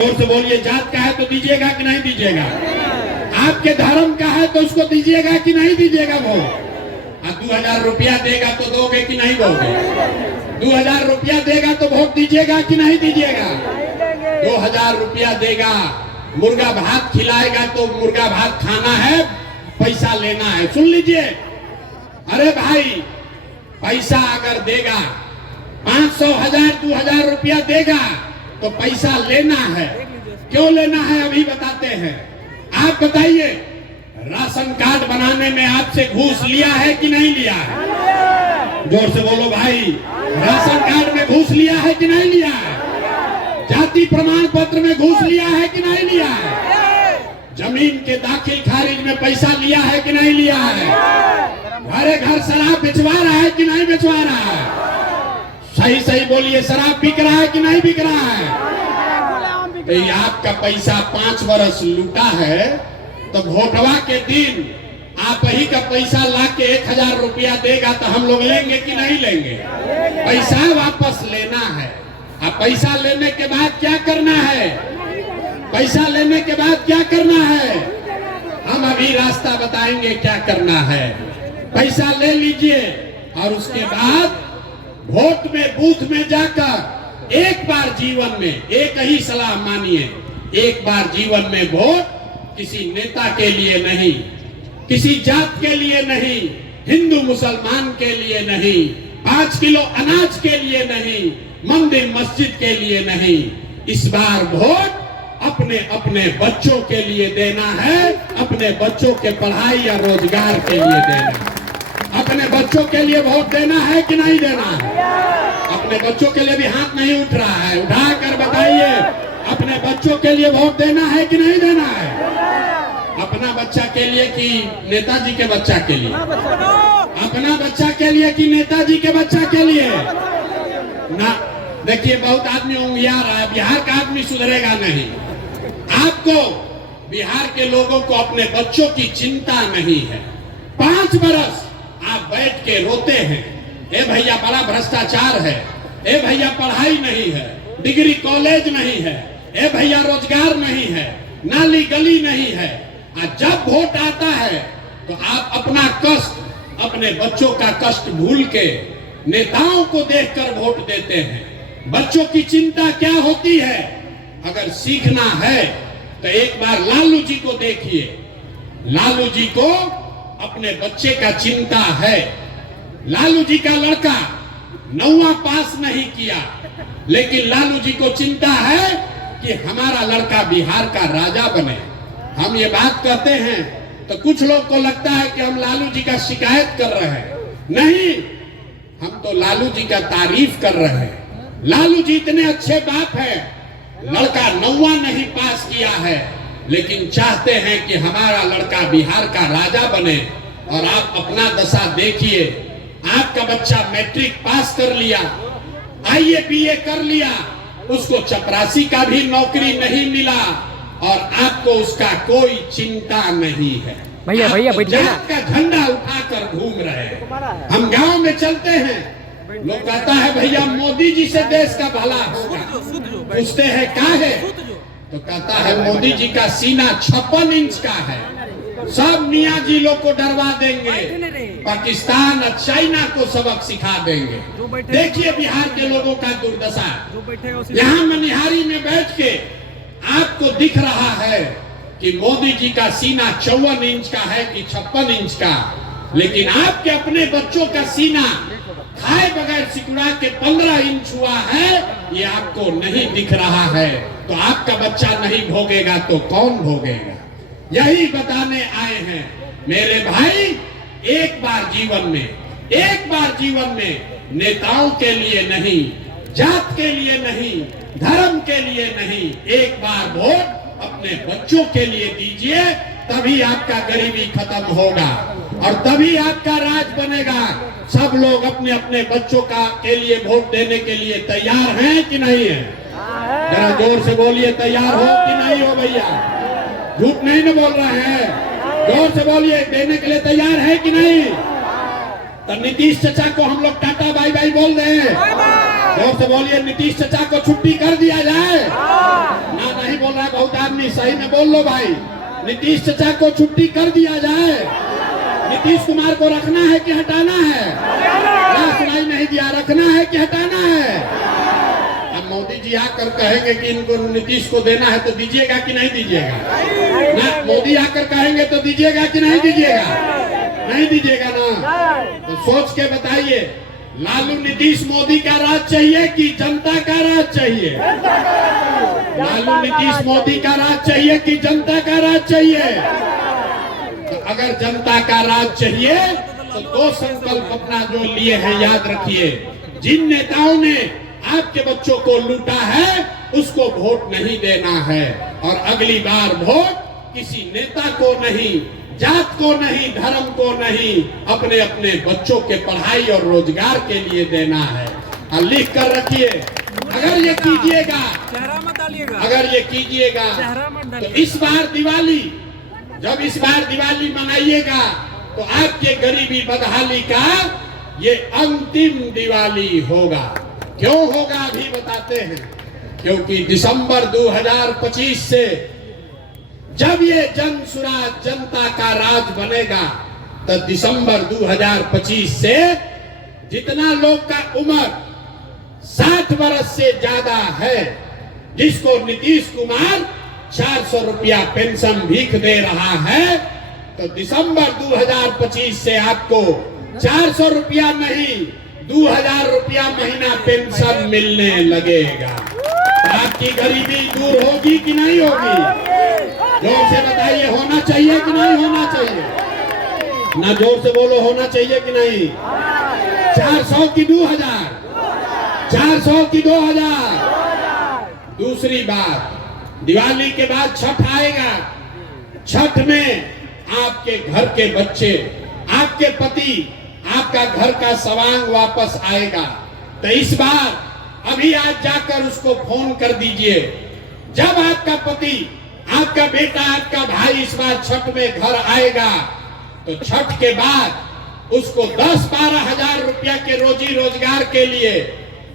जोर से बोलिए, जात का है तो दीजिएगा कि नहीं दीजिएगा? आपके धर्म का है तो उसको दीजिएगा कि नहीं दीजिएगा? वोट 2000 रुपया देगा तो दोगे कि नहीं दोगे? 2000 रुपया देगा तो वोट दीजिएगा कि नहीं दीजिएगा? 2000 रुपया देगा, मुर्गा भात खिलाएगा तो मुर्गा भात खाना है, पैसा लेना है। सुन लीजिए, अरे भाई पैसा अगर देगा 500, 1000, 2000 रुपया देगा तो पैसा लेना है। क्यों लेना है अभी बताते हैं। आप बताइए, राशन कार्ड बनाने में आपसे घूस लिया है कि नहीं लिया है? जोर से बोलो भाई, राशन कार्ड में घूस लिया है कि नहीं लिया है? जाति प्रमाण पत्र में घूस लिया है कि नहीं लिया है? जमीन के दाखिल खारिज में पैसा लिया है कि नहीं लिया है? घरे घर शराब बेचवा रहा है कि नहीं बेचवा रहा है? सही सही बोलिए, शराब बिक रहा है कि नहीं बिक रहा है? तो ये आपका पैसा 5 बरस लूटा है, तो वोटवा के दिन आप ही का पैसा ला के 1000 रुपया देगा तो हम लोग लेंगे कि नहीं लेंगे? पैसा वापस लेना है। अब पैसा लेने के बाद क्या करना है? पैसा लेने के बाद क्या करना है? हम अभी रास्ता बताएंगे क्या करना है। पैसा ले लीजिए और उसके बाद वोट में, बूथ में जाकर एक बार जीवन में, एक ही सलाह मानिए, एक बार जीवन में वोट किसी नेता के लिए नहीं, किसी जात के लिए नहीं, हिंदू मुसलमान के लिए नहीं, 5 किलो अनाज के लिए नहीं, मंदिर मस्जिद के लिए नहीं, इस बार वोट अपने अपने बच्चों के लिए देना है, अपने बच्चों के पढ़ाई या रोजगार के लिए देना है। अपने बच्चों के लिए वोट देना है कि नहीं देना है? अपने बच्चों के लिए भी हाथ नहीं उठ रहा है, उठा कर बताइए, अपने बच्चों के लिए वोट देना है कि नहीं देना है? अपना बच्चा के लिए कि नेताजी के बच्चा के लिए? अपना बच्चा के लिए कि नेताजी के बच्चा के लिए? ना, देखिए बहुत आदमी उंगिया रहा है, बिहार का आदमी सुधरेगा नहीं। आपको, बिहार के लोगों को अपने बच्चों की चिंता नहीं है। 5 बरस आप बैठ के रोते हैं, ए भैया बड़ा भ्रष्टाचार है, ए भैया पढ़ाई नहीं है, डिग्री कॉलेज नहीं है, ए भैया रोजगार नहीं है, नाली गली नहीं है। और जब वोट आता है तो आप अपना कष्ट, अपने बच्चों का कष्ट भूल के नेताओं को देखकर वोट देते हैं। बच्चों की चिंता क्या होती है? अगर सीखना है तो एक बार लालू जी को देखिए। लालू जी को अपने बच्चे का चिंता है। लालू जी का लड़का 9वां पास नहीं किया, लेकिन लालू जी को चिंता है कि हमारा लड़का बिहार का राजा बने। हम ये बात कहते हैं तो कुछ लोग को लगता है कि हम लालू जी का शिकायत कर रहे हैं। नहीं, हम तो लालू जी का तारीफ कर रहे हैं। लालू जी इतने अच्छे बाप हैं, लड़का 9वां नहीं पास किया है, लेकिन चाहते हैं कि हमारा लड़का बिहार का राजा बने। और आप अपना दशा देखिए, आपका बच्चा मैट्रिक पास कर लिया, IAS BA कर लिया, उसको चपरासी का भी नौकरी नहीं मिला और आपको उसका कोई चिंता नहीं है। भैया जात का झंडा उठाकर घूम रहे हैं। हम गांव में चलते हैं, लोग कहता है भैया मोदी जी से देश का भला होगा। पूछते हैं क्या है, तो कहता है मोदी जी का सीना 56 इंच का है, सब मियाँ जी लोग को डरवा देंगे, पाकिस्तान और चाइना को सबक सिखा देंगे। देखिए बिहार के लोगों का दुर्दशा। यहाँ मनिहारी में बैठ के आपको दिख रहा है कि मोदी जी का सीना 54 इंच का है कि 56 इंच का, लेकिन आपके अपने बच्चों का सीना खाए बगैर सिकुड़ा के 15 इंच हुआ है, ये आपको नहीं दिख रहा है। तो आपका बच्चा नहीं भोगेगा तो कौन भोगेगा? यही बताने आए हैं मेरे भाई। एक बार जीवन में, एक बार जीवन में नेताओं के लिए नहीं, जात के लिए नहीं, धर्म के लिए नहीं, एक बार वोट अपने बच्चों के लिए दीजिए, तभी आपका गरीबी खत्म होगा और तभी आपका राज बनेगा। सब लोग अपने अपने बच्चों का के लिए वोट देने के लिए तैयार हैं कि नहीं है? जरा जोर से बोलिए, तैयार हो कि नहीं हो भैया? झूठ नहीं न बोल रहे हैं, जोर से बोलिए, देने के लिए तैयार है कि नहीं? तो नीतीश चाचा को हम लोग टाटा बाय बाय बोल रहे हैं। जोर से बोलिए, नीतीश चाचा को छुट्टी कर दिया जाए। ना नहीं बोल रहा है बहुत आदमी, सही में बोल लो भाई। नीतीश चाचा को छुट्टी कर दिया जाए। नीतीश कुमार को रखना है कि हटाना है? ना सुनाई नहीं दिया, रखना है कि हटाना है? अब मोदी जी आकर कहेंगे कि इनको नीतीश को देना है तो दीजिएगा कि नहीं दीजिएगा? ना मोदी आकर कहेंगे तो दीजिएगा कि नहीं दीजिएगा? नहीं दीजिएगा ना। तो सोच के बताइए, लालू नीतीश मोदी का राज चाहिए कि जनता का राज चाहिए? लालू नीतीश मोदी का राज चाहिए कि जनता का राज चाहिए? तो अगर जनता का राज चाहिए तो दो संकल्प अपना जो लिए हैं याद रखिए। जिन नेताओं ने आपके बच्चों को लूटा है उसको वोट नहीं देना है, और अगली बार वोट किसी नेता को नहीं, जात को नहीं, धर्म को नहीं, अपने अपने बच्चों के पढ़ाई और रोजगार के लिए देना है। और लिख कर रखिए, अगर ये कीजिएगा, अगर ये कीजिएगा तो इस बार दिवाली, जब इस बार दिवाली मनाइएगा तो आपके गरीबी बदहाली का ये अंतिम दिवाली होगा। क्यों होगा अभी बताते हैं। क्योंकि दिसंबर 2025 से जब ये जन सुराज, जनता का राज बनेगा, तो दिसंबर 2025 से जितना लोग का उम्र 60 वर्ष से ज्यादा है, जिसको नीतीश कुमार 400 रुपया पेंशन भीख दे रहा है, तो दिसंबर 2025 से आपको 400 रुपया नहीं 2000 रुपया महीना पेंशन मिलने लगेगा। तो आपकी गरीबी दूर होगी कि नहीं होगी? जोर से बताइए, होना चाहिए कि नहीं होना चाहिए? ना जोर से बोलो, होना चाहिए कि नहीं? 400 की 2000, 400 की 2000। दूसरी बात, दिवाली के बाद छठ आएगा। छठ में आपके घर के बच्चे, आपके पति, आपका घर का सवांग वापस आएगा। तो इस बार अभी आज जाकर उसको फोन कर दीजिए। जब आपका पति, आपका बेटा, आपका भाई इस बार छठ में घर आएगा, तो छठ के बाद उसको 10-12 हजार रुपया के रोजी रोजगार के लिए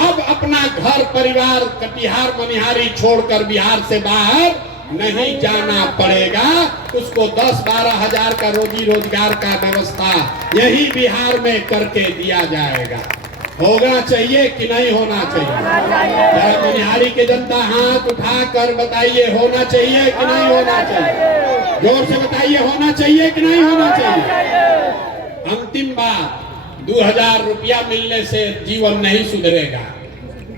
अब अपना घर परिवार कटिहार मनिहारी छोड़कर बिहार से बाहर नहीं जाना पड़ेगा। उसको 10-12 हजार का रोजी रोजगार का व्यवस्था यही बिहार में करके दिया जाएगा। होना चाहिए कि नहीं होना चाहिए? मनिहारी के जनता हाथ उठा कर बताइए, होना चाहिए कि नहीं होना चाहिए? जोर से बताइए, होना चाहिए कि नहीं होना चाहिए? अंतिम बात, 2000 रुपया मिलने से जीवन नहीं सुधरेगा,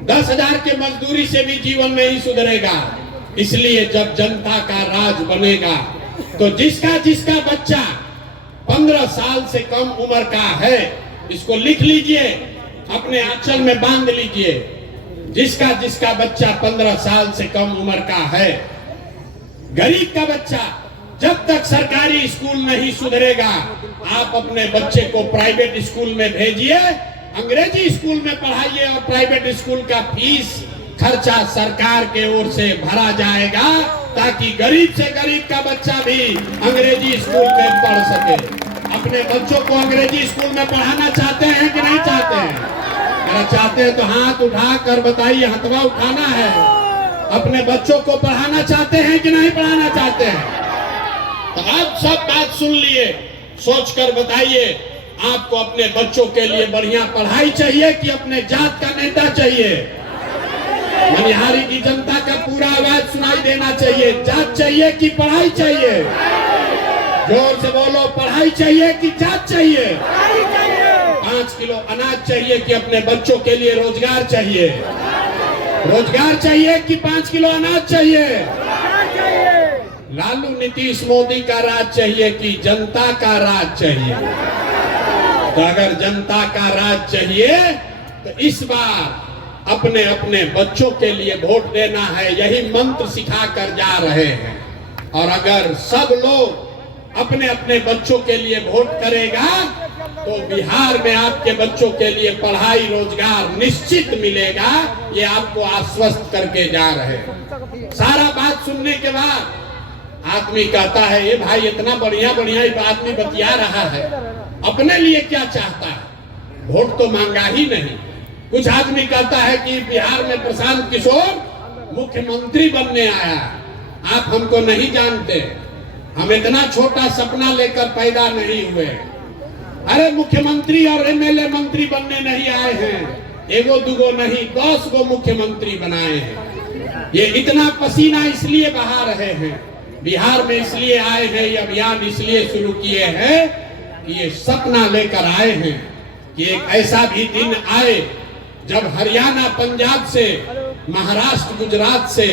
10,000 के मजदूरी से भी जीवन नहीं सुधरेगा। इसलिए जब जनता का राज बनेगा तो जिसका जिसका बच्चा 15 साल से कम उम्र का है, इसको लिख लीजिए, अपने आंचल में बांध लीजिए। जिसका जिसका बच्चा 15 साल से कम उम्र का है, गरीब का बच्चा, जब तक सरकारी स्कूल नहीं सुधरेगा, आप अपने बच्चे को प्राइवेट स्कूल में भेजिए, अंग्रेजी स्कूल में पढ़ाइए, और प्राइवेट स्कूल का फीस खर्चा सरकार के ओर से भरा जाएगा, ताकि गरीब से गरीब का बच्चा भी अंग्रेजी स्कूल में पढ़ सके। अपने बच्चों को अंग्रेजी स्कूल में पढ़ाना चाहते हैं कि नहीं चाहते हैं? अगर चाहते हैं तो हाथ उठा कर बताइए, हथवा उठाना है। अपने बच्चों को पढ़ाना चाहते हैं कि नहीं पढ़ाना चाहते हैं? तो आप सब बात सुन लिए, सोच कर बताइए, आपको अपने बच्चों के लिए बढ़िया पढ़ाई चाहिए कि अपने जात का नेता चाहिए? मनिहारी की जनता का पूरा आवाज सुनाई देना चाहिए। जात चाहिए कि पढ़ाई चाहिए? जोर से बोलो, पढ़ाई चाहिए कि जात चाहिए? 5 किलो अनाज चाहिए कि अपने बच्चों के लिए रोजगार चाहिए? रोजगार चाहिए कि 5 किलो अनाज चाहिए? लालू नीतीश मोदी का राज चाहिए कि जनता का राज चाहिए? तो अगर जनता का राज चाहिए तो इस बार अपने अपने बच्चों के लिए वोट देना है, यही मंत्र सिखा कर जा रहे हैं। और अगर सब लोग अपने अपने बच्चों के लिए वोट करेगा तो बिहार में आपके बच्चों के लिए पढ़ाई रोजगार निश्चित मिलेगा। ये आपको आश्वस्त करके जा रहे हैं। सारा बात सुनने के बाद आदमी कहता है, ये भाई इतना बढ़िया बढ़िया आदमी बतिया रहा है, अपने लिए क्या चाहता है? वोट तो मांगा ही नहीं, कुछ आदमी कहता है कि बिहार में प्रशांत किशोर मुख्यमंत्री बनने आया। आप हमको नहीं जानते, हम इतना छोटा सपना लेकर पैदा नहीं हुए। अरे मुख्यमंत्री और एमएलए मंत्री बनने नहीं आए हैं, एगो दुगो नहीं 10 गो मुख्यमंत्री बनाए हैं। ये इतना पसीना इसलिए बहा रहे हैं, बिहार में इसलिए आए हैं, ये अभियान इसलिए शुरू किए हैं कि ये सपना लेकर आए हैं कि एक ऐसा भी दिन आए जब हरियाणा, पंजाब से, महाराष्ट्र, गुजरात से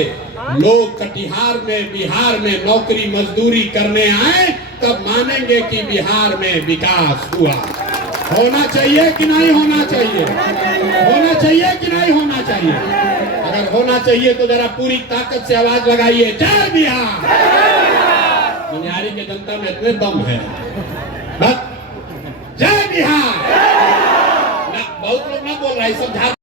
लोग कटिहार में, बिहार में नौकरी मजदूरी करने आए, तब मानेंगे कि बिहार में विकास हुआ। होना चाहिए कि नहीं होना चाहिए? होना चाहिए कि नहीं होना चाहिए? अगर होना चाहिए तो जरा पूरी ताकत से आवाज लगाइए, जय बिहार। मनिहारी के जनता में इतने दम है, बस जय बिहार। बहुत लोग ना बोल रहे, सब झाड़